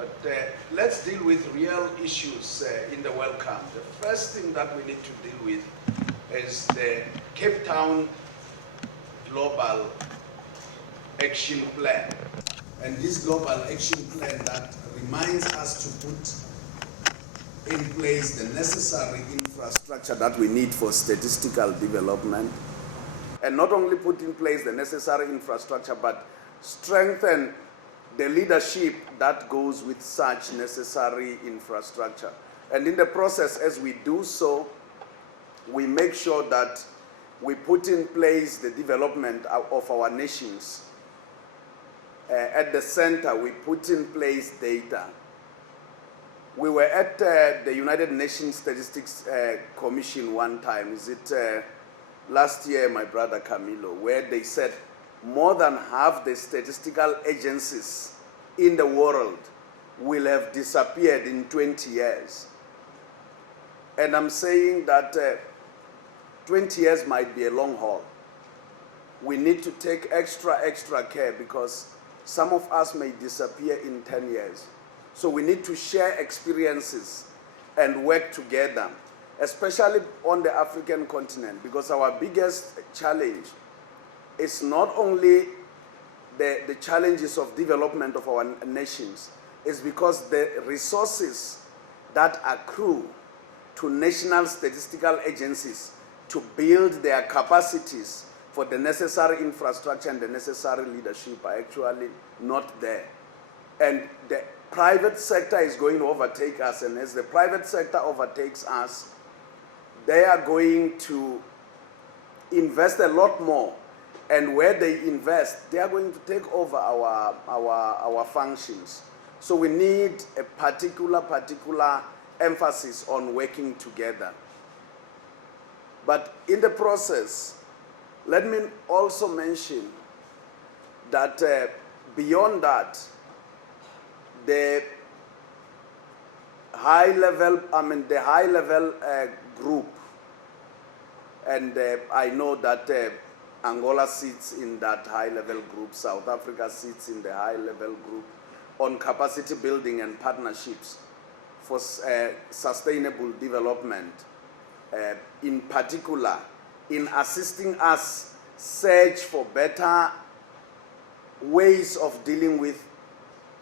but let's deal with real issues in the welcome. The first thing that we need to deal with is the Cape Town Global Action Plan. And this Global Action Plan that reminds us to put in place the necessary infrastructure that we need for statistical development. And not only put in place the necessary infrastructure, but strengthen the leadership that goes with such necessary infrastructure. And in the process, as we do so, we make sure that we put in place the development of our nations. At the center, we put in place data. We were at the United Nations Statistics Commission one time. Is it last year, my brother Camilo, where they said more than half the statistical agencies in the world will have disappeared in 20 years. And I'm saying that 20 years might be a long haul. We need to take extra care because some of us may disappear in 10 years. So we need to share experiences and work together, especially on the African continent, because our biggest challenge is not only the challenges of development of our nations, it's because the resources that accrue to national statistical agencies to build their capacities for the necessary infrastructure and the necessary leadership are actually not there. And the private sector is going to overtake us, and as the private sector overtakes us, they are going to invest a lot more. And where they invest, they are going to take over our functions. So we need a particular emphasis on working together. But in the process, let me also mention that beyond that, the high-level group, and I know that Angola sits in that high-level group, South Africa sits in the high-level group on capacity building and partnerships for sustainable development, in particular in assisting us search for better ways of dealing with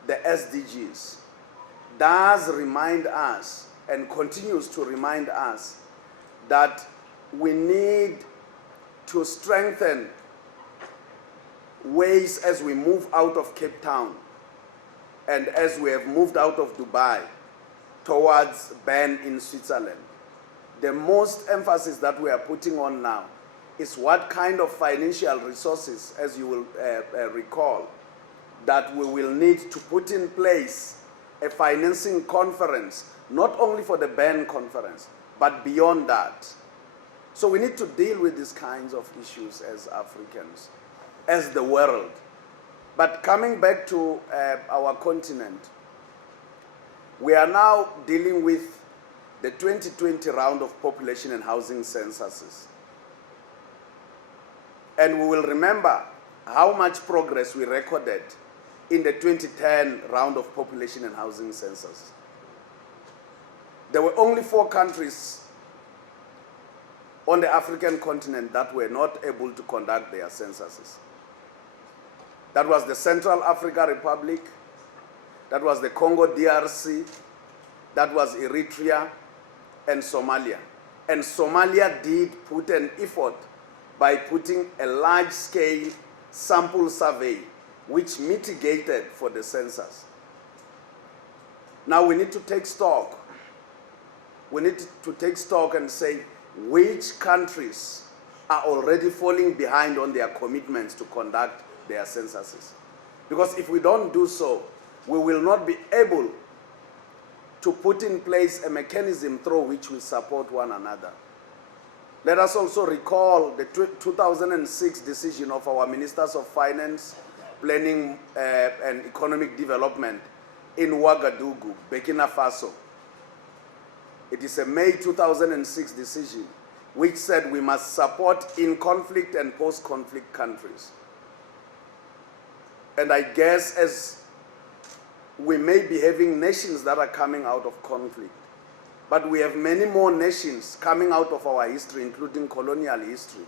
the SDGs, does remind us and continues to remind us that we need to strengthen ways as we move out of Cape Town and as we have moved out of Dubai towards Bern in Switzerland. The most emphasis that we are putting on now is what kind of financial resources, as you will recall, that we will need to put in place a financing conference, not only for the Bern conference, but beyond that. So we need to deal with these kinds of issues as Africans, as the world. But coming back to our continent, we are now dealing with the 2020 round of population and housing censuses. And we will remember how much progress we recorded in the 2010 round of population and housing census. There were only 4 countries on the African continent that were not able to conduct their censuses. That was the Central African Republic, that was the Congo DRC, that was Eritrea, and Somalia. And Somalia did put an effort by putting a large-scale sample survey which mitigated for the census. Now we need to take stock. We need to take stock and say which countries are already falling behind on their commitments to conduct their censuses. Because if we don't do so, we will not be able to put in place a mechanism through which we support one another. Let us also recall the 2006 decision of our Ministers of Finance, Planning and Economic Development in Ouagadougou, Burkina Faso. It is a May 2006 decision which said we must support in conflict and post-conflict countries. And I guess as we may be having nations that are coming out of conflict, but we have many more nations coming out of our history, including colonial history,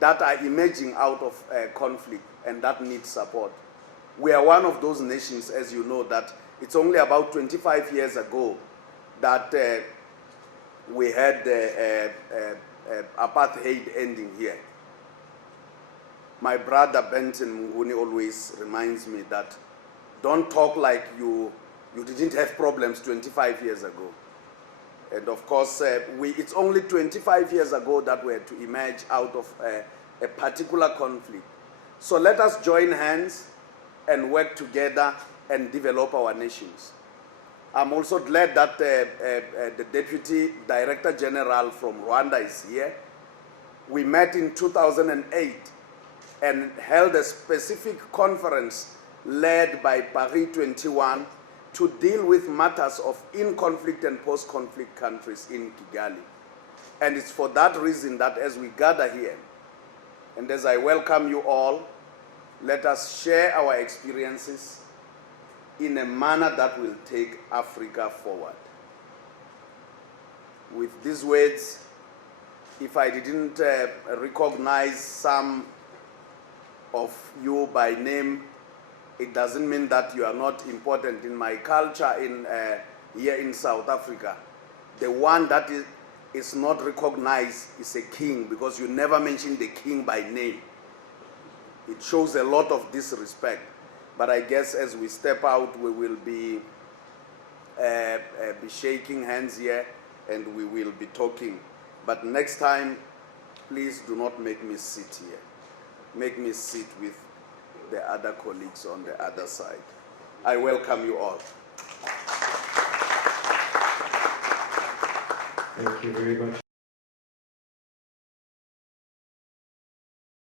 that are emerging out of conflict and that need support. We are one of those nations, as you know, that it's only about 25 years ago that we had apartheid ending here. My brother Benton Mnguni always reminds me that don't talk like you didn't have problems 25 years ago. And of course, it's only 25 years ago that we had to emerge out of a particular conflict. So let us join hands and work together and develop our nations. I'm also glad that the Deputy Director General from Rwanda is here. We met in 2008 and held a specific conference led by Paris 21 to deal with matters of in-conflict and post-conflict countries in Kigali. And it's for that reason that as we gather here, and as I welcome you all, let us share our experiences in a manner that will take Africa forward. With these words, if I didn't recognize some of you by name, it doesn't mean that you are not important. In my culture here in South Africa, the one that is not recognized is a king, because you never mention the king by name. It shows a lot of disrespect. But I guess as we step out, we will be shaking hands here and we will be talking. But next time, please do not make me sit here. Make me sit with the other colleagues on the other side. I welcome you all. Thank you very much.